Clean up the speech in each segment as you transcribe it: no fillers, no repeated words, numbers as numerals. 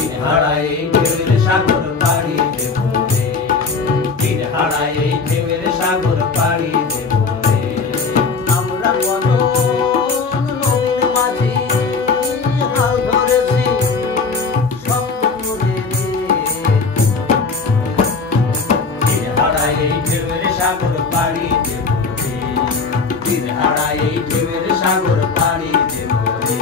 দিনহারা এই ঢেউয়ের সাগর পাড়ি দেব রে, দিনহারা এই ঢেউয়ের সাগর পাড়ি দেব রে। আমরা কত নদীর মাঝি হাল ধরেছি স্বপ্ন রে, দিনহারা এই ঢেউয়ের সাগর পাড়ি দেব রে, দিনহারা এই ঢেউয়ের সাগর পাড়ি দেব রে।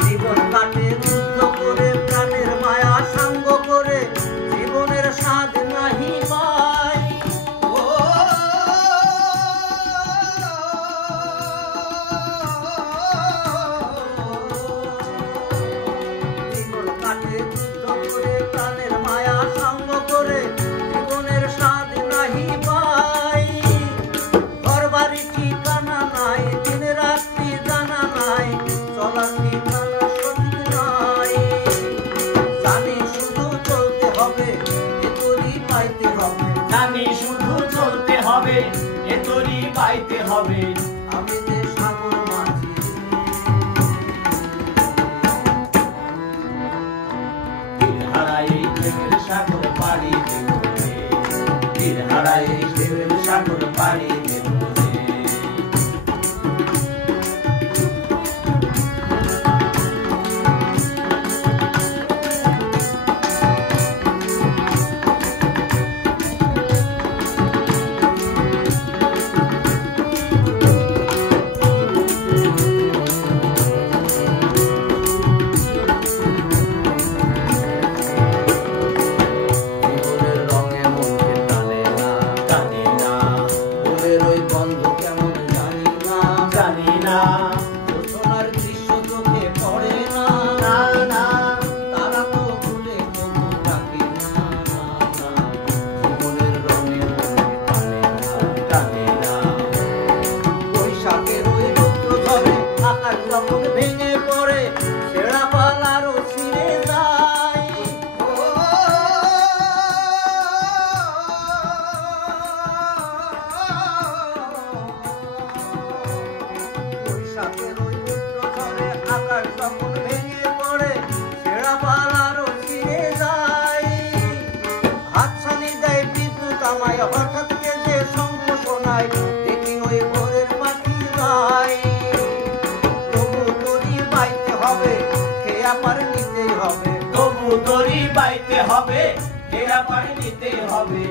জীবন কাটে যুদ্ধ করে প্রাণের মায়া সাঙ্গ করে, জীবনের স্বাদ নাহি পাই। ও জীবন কাটে যুদ্ধ করে প্রাণের মায়া সাঙ্গ করে, জীবনের স্বাদ নাহি পাই। ঘর বাড়ি ঠিকানা নাই, দিন রাত্রি জানা নাই, চলার ঠিকানা সঠিক নাই। জানি শুধু চলতে হবে, এ তরি পাইতে হবে। জানি শুধু চলতে হবে, এ তরি পাইতে হবে। আমি যে সাগর মাঝি, দিনহারা এই ঢেউয়ের সাগর পাড়ি দেব রে, দিনহারা এই ঢেউয়ের সাগর পাড়ি দেব রে। জীবনের রঙে মনকে টানে না, জানি না, ফুলের ওই গন্ধ কেমন জানি না। জানি না, সোনার দৃশ্য চোখে পড়ে না, না না, তারা তো ভুলে তবু ডাকে না, না, না। জীবনের রঙে মনকে টানে না, জানি না, বৈশাখের ওই রৌদ্র ঝরে আকাশ যখন ভেঙে পড়ে, ছেঁড়া পালারও ছিঁড়ে যায়। বৈশাখের ওই রৌদ্র ঝরে আকাশ যখন ভেঙে পড়ে, ছেঁড়া পালারও ছিঁড়ে যায়। হাতছানি দেয় বিদ্যুৎ আমায়, হঠাৎ কে যে শঙ্খ শোনায়, দেখি ওই ভোরের পাখি যায়। তবু তরি বাইতে হবে, খেয়া পার নিতেই হবে। তবু তরি বাইতে হবে, ঘেরা পাড়ি নিতে হবে।